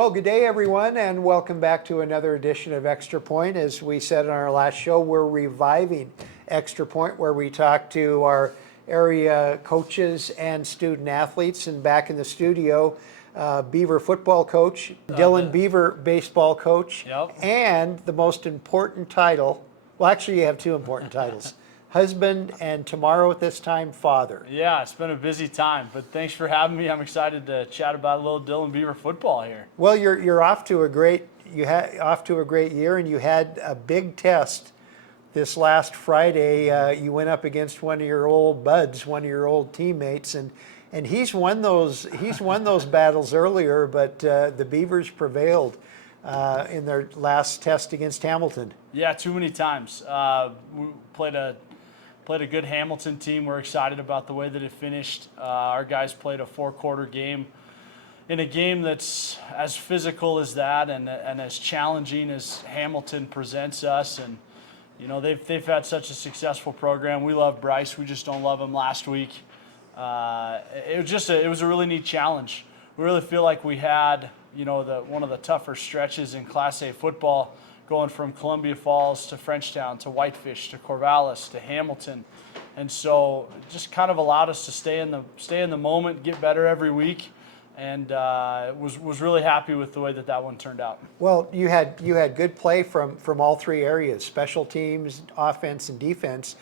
Well, good day, everyone, and welcome back to another edition of Extra Point. As we said in our last show, we're reviving Extra Point, where we talk to our area coaches and student athletes. And back in the studio, Beaver football coach, Dylan Beaver baseball coach, Yep. and the most important title, well, actually, you have two important titles, husband, and tomorrow at this time, father. Yeah, it's been a busy time, but thanks for having me. I'm excited to chat about a little Dylan Beaver football here. Well, you're off to a great year, and you had a big test this last Friday. You went up against one of your old buds, one of your old teammates, and he's won those battles earlier, but the Beavers prevailed in their last test against Hamilton. Yeah, too many times. We played a good Hamilton team. We're excited about the way that it finished. Our guys played a 4-quarter game in a game that's as physical as that and as challenging as Hamilton presents us. And you know, they've had such a successful program. We love Bryce. We just don't love him last week. It was a really neat challenge. We really feel like we had, you know, one of the tougher stretches in Class A football, going from Columbia Falls to Frenchtown to Whitefish to Corvallis to Hamilton, and so it just kind of allowed us to stay in the moment, get better every week, and was really happy with the way that one turned out. Well, you had good play from all three areas: special teams, offense, and defense.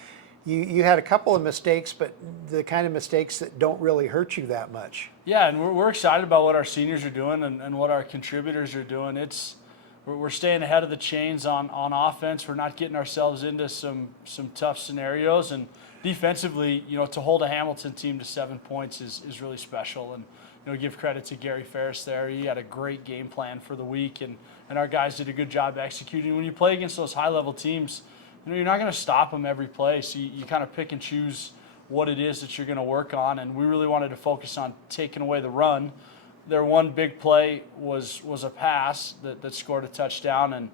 You had a couple of mistakes, but the kind of mistakes that don't really hurt you that much. Yeah, and we're excited about what our seniors are doing and what our contributors are doing. We're staying ahead of the chains on offense. We're not getting ourselves into some tough scenarios. And defensively, you know, to hold a Hamilton team to 7 points is really special. And, you know, give credit to Gary Ferris there. He had a great game plan for the week, and our guys did a good job executing. When you play against those high-level teams, you know, you're not going to stop them every play. So you kind of pick and choose what it is that you're going to work on. And we really wanted to focus on taking away the run. Their one big play was a pass that scored a touchdown, and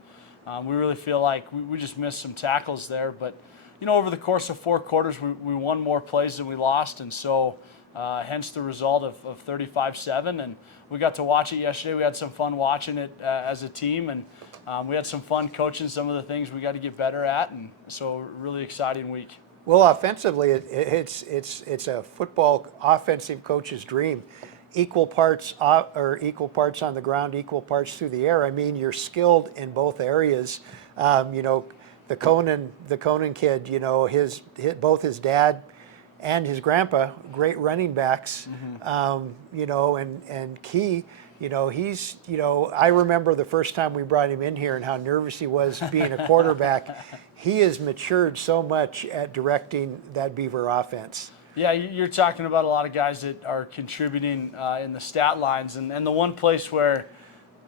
we really feel like we just missed some tackles there. But, you know, over the course of 4 quarters, we won more plays than we lost, and so hence the result of 35-7. And we got to watch it yesterday. We had some fun watching it as a team, and we had some fun coaching some of the things we got to get better at, and so really exciting week. Well, offensively, it's a football offensive coach's dream. Equal parts on the ground, equal parts through the air. I mean, you're skilled in both areas. You know, the Conan kid, you know, both his dad and his grandpa, great running backs. Mm-hmm. You know, and Key, you know, I remember the first time we brought him in here and how nervous he was being a quarterback. He has matured so much at directing that Beaver offense. Yeah, you're talking about a lot of guys that are contributing in the stat lines, and the one place where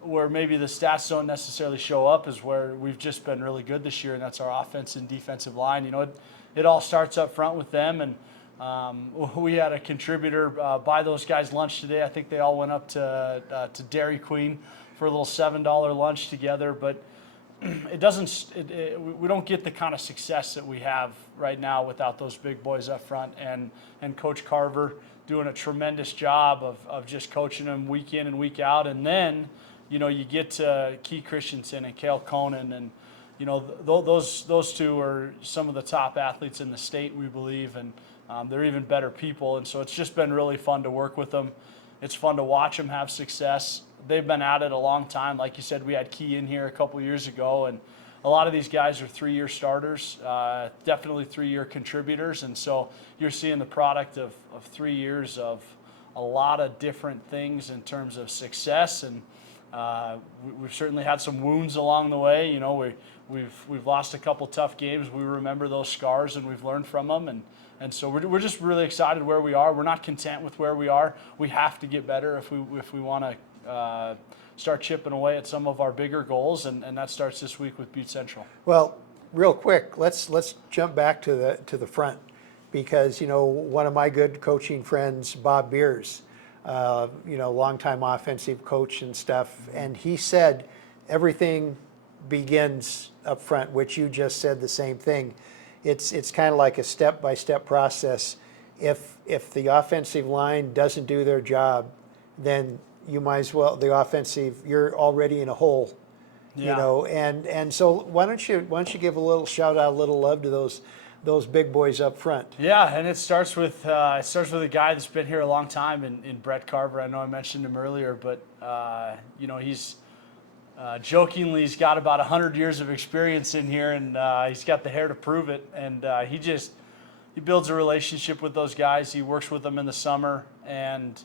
maybe the stats don't necessarily show up is where we've just been really good this year, and that's our offense and defensive line. You know, it all starts up front with them, and we had a contributor buy those guys lunch today. I think they all went up to Dairy Queen for a little $7 lunch together, but we don't get the kind of success that we have right now without those big boys up front, and Coach Carver doing a tremendous job of just coaching them week in and week out. And then, you know, you get to Key Christensen and Cale Conan, and you know, those two are some of the top athletes in the state, we believe, and they're even better people. And so it's just been really fun to work with them. It's fun to watch them have success. They've been at it a long time. Like you said, we had Key in here a couple years ago, and a lot of these guys are 3-year starters, definitely 3-year contributors. And so you're seeing the product of 3 years of a lot of different things in terms of success. And we've certainly had some wounds along the way. You know, we've lost a couple tough games. We remember those scars, and we've learned from them. And so we're just really excited where we are. We're not content with where we are. We have to get better if we want to start chipping away at some of our bigger goals, and that starts this week with Butte Central. Well, real quick, let's jump back to the front, because you know, one of my good coaching friends, Bob Beers, you know, longtime offensive coach and stuff, and he said everything begins up front, which you just said the same thing. It's kind of like a step-by-step process. If the offensive line doesn't do their job, then you might as well, the offensive, you're already in a hole, you Yeah. know, and so why don't you give a little shout out, a little love to those big boys up front? Yeah, and it starts with a guy that's been here a long time in Brett Carver. I know I mentioned him earlier, but he's jokingly he's got about 100 years of experience in here, and he's got the hair to prove it. And he builds a relationship with those guys. He works with them in the summer, and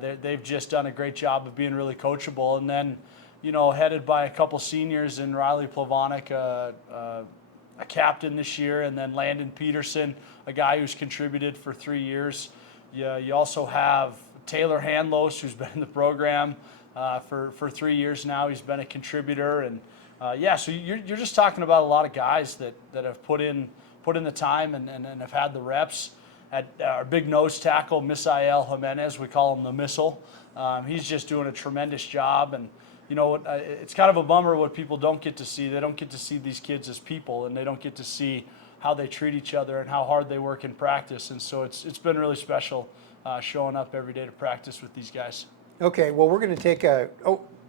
they've just done a great job of being really coachable. And then, headed by a couple seniors in Riley Plavonik, a captain this year, and then Landon Peterson, a guy who's contributed for 3 years. You also have Taylor Hanlos, who's been in the program for 3 years now. He's been a contributor, and so you're just talking about a lot of guys that have put in the time and have had the reps. At our big nose tackle, Misael Jimenez, we call him the Missile. He's just doing a tremendous job, and it's kind of a bummer what people don't get to see. They don't get to see these kids as people, and they don't get to see how they treat each other and how hard they work in practice. And so it's been really special showing up every day to practice with these guys. Okay, well, we're going to take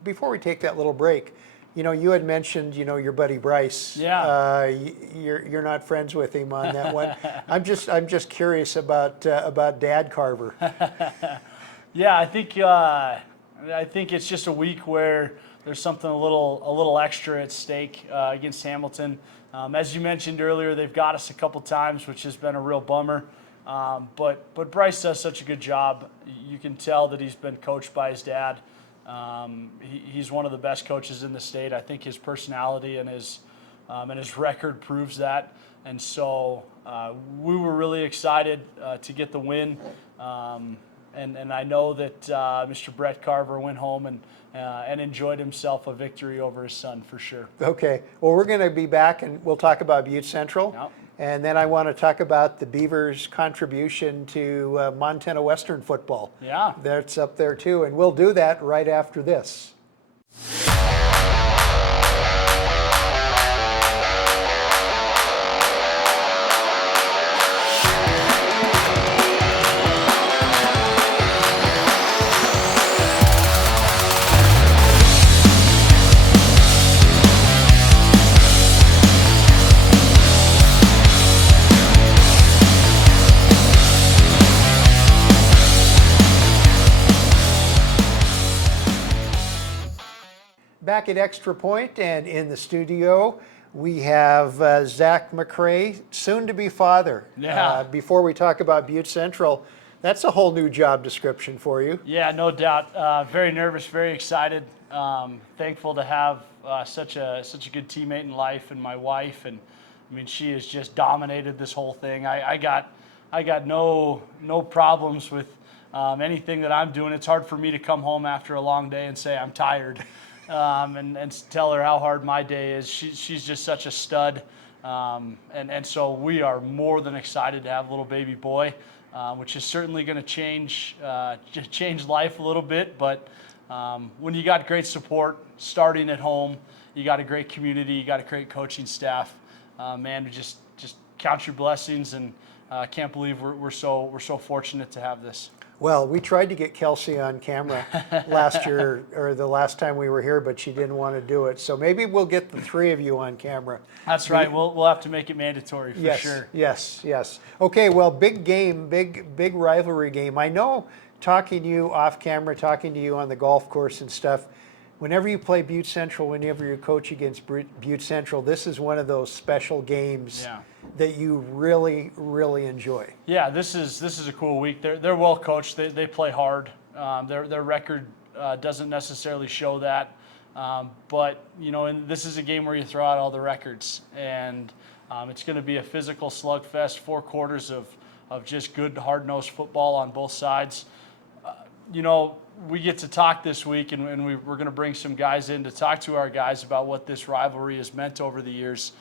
before we take that little break, you had mentioned, your buddy Bryce. Yeah. You're not friends with him on that one. I'm just curious about Dad Carver. Yeah, I think it's just a week where there's something a little extra at stake against Hamilton. As you mentioned earlier, they've got us a couple times, which has been a real bummer. But Bryce does such a good job. You can tell that he's been coached by his dad. He's one of the best coaches in the state. I think his personality and his record proves that. And so we were really excited to get the win. And I know that Mr. Brett Carver went home and enjoyed himself a victory over his son for sure. Okay. Well, we're going to be back and we'll talk about Butte Central. Yep. And then I want to talk about the Beavers' contribution to Montana Western football. Yeah. That's up there too. And we'll do that right after this. Back at Extra Point and in the studio, we have Zach McCray, soon to be father. Yeah. Before we talk about Butte Central, that's a whole new job description for you. Yeah, no doubt. Very nervous, very excited. Thankful to have such a good teammate in life, and my wife. And I mean, she has just dominated this whole thing. I got no problems with anything that I'm doing. It's hard for me to come home after a long day and say I'm tired. And tell her how hard my day is. She's just such a stud. And so we are more than excited to have a little baby boy, which is certainly going to change life a little bit. But when you got great support starting at home, you got a great community, you got a great coaching staff, man, just count your blessings, and can't believe we're so fortunate to have this. Well, we tried to get Kelsey on camera last year, or the last time we were here, but she didn't want to do it. So maybe we'll get the three of you on camera. That's right. We'll have to make it mandatory for sure. Yes. Okay, well, big game, big rivalry game. I know, talking to you off camera, talking to you on the golf course and stuff, whenever you play Butte Central, whenever you coach against Butte Central, this is one of those special games that you really, really enjoy. Yeah, this is a cool week. They're well coached. They play hard. Their record doesn't necessarily show that, but and this is a game where you throw out all the records, and it's going to be a physical slugfest. 4 quarters of just good hard-nosed football on both sides. We get to talk this week, and we're going to bring some guys in to talk to our guys about what this rivalry has meant over the years.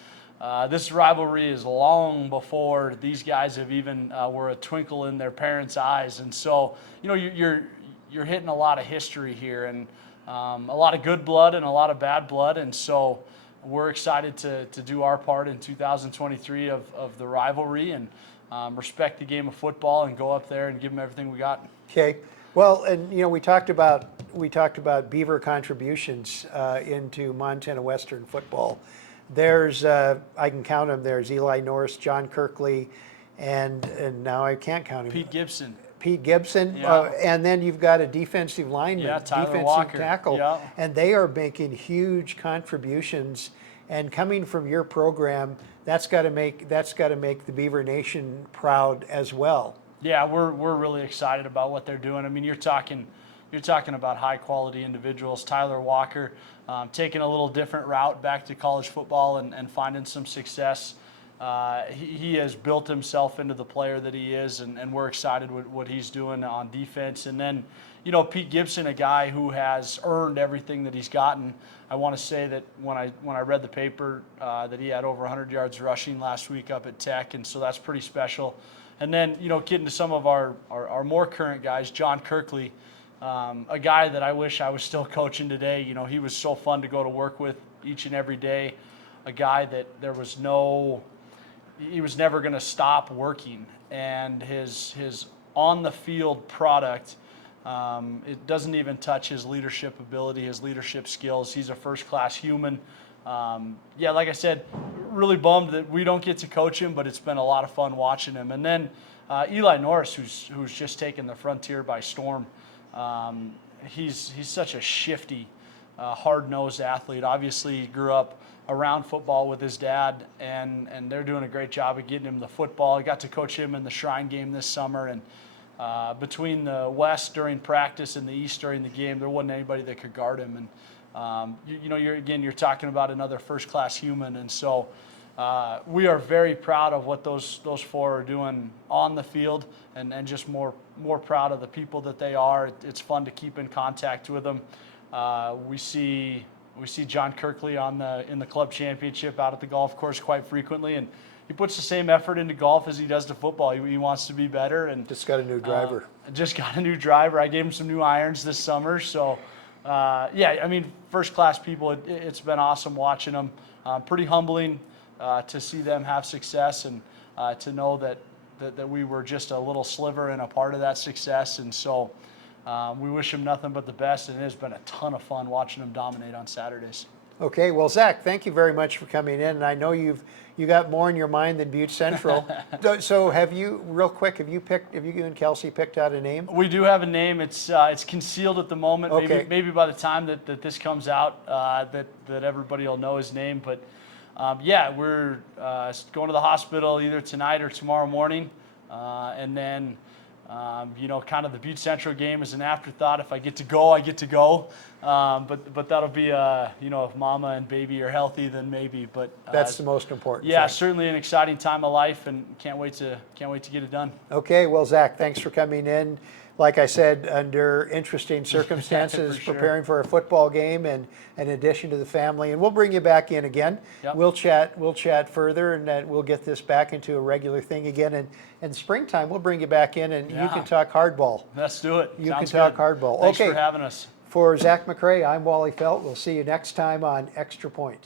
This rivalry is long before these guys have even were a twinkle in their parents' eyes, and so you're hitting a lot of history here, and a lot of good blood and a lot of bad blood, and so we're excited to do our part in 2023 of the rivalry and respect the game of football and go up there and give them everything we got. Okay. Well, and we talked about Beaver contributions into Montana Western football. There's I can count them. There's Eli Norris, John Kirkley, and now I can't count him. Pete Gibson. Pete Gibson, Yeah. And then you've got a defensive lineman, Yeah, Tyler defensive Walker. tackle, Yeah. and they are making huge contributions. And coming from your program, that's got to make the Beaver Nation proud as well. Yeah, we're really excited about what they're doing. I mean, you're talking about high quality individuals. Tyler Walker taking a little different route back to college football and finding some success. He has built himself into the player that he is, and we're excited with what he's doing on defense. And then, Pete Gibson, a guy who has earned everything that he's gotten. I want to say that when I read the paper that he had over 100 yards rushing last week up at Tech, and so that's pretty special. And then, getting to some of our more current guys, John Kirkley, a guy that I wish I was still coaching today. He was so fun to go to work with each and every day. A guy that he was never going to stop working, and his on the field product, it doesn't even touch his leadership ability, his leadership skills. He's a first class human. Like I said, really bummed that we don't get to coach him, but it's been a lot of fun watching him. And then Eli Norris, who's just taken the Frontier by storm. He's such a shifty, hard-nosed athlete. Obviously, he grew up around football with his dad, and they're doing a great job of getting him the football. I got to coach him in the Shrine game this summer, and between the West during practice and the East during the game, there wasn't anybody that could guard him. And you're talking about another first-class human, and so we are very proud of what those four are doing on the field, and just more proud of the people that they are. It's fun to keep in contact with them. We see John Kirkley in the club championship out at the golf course quite frequently, and he puts the same effort into golf as he does to football. He wants to be better, and Just got a new driver. I gave him some new irons this summer, so. First-class people. It's been awesome watching them. Pretty humbling to see them have success, and to know that we were just a little sliver and a part of that success. And so we wish them nothing but the best, and it has been a ton of fun watching them dominate on Saturdays. Okay, well, Zach, thank you very much for coming in. And I know you got more in your mind than Butte Central. So have you and Kelsey picked out a name? We do have a name. It's concealed at the moment. Okay. Maybe by the time that this comes out, that everybody will know his name. But we're going to the hospital either tonight or tomorrow morning, and then. Kind of the Butte Central game is an afterthought. If I get to go, I get to go. But that'll be, if mama and baby are healthy, then maybe. But That's the most important yeah, thing. certainly an exciting time of life, and can't wait to get it done. Okay, well, Zach, thanks for coming in. Like I said, under interesting circumstances, For sure. preparing for a football game, and in addition to the family, and we'll bring you back in again. Yep. We'll chat further, and then we'll get this back into a regular thing again. And springtime, we'll bring you back in, and you Yeah. can talk hardball. Let's do it. You Sounds can talk good. hardball. Thanks Okay. for having us. For Zach McCray, I'm Wally Felt. We'll see you next time on Extra Point.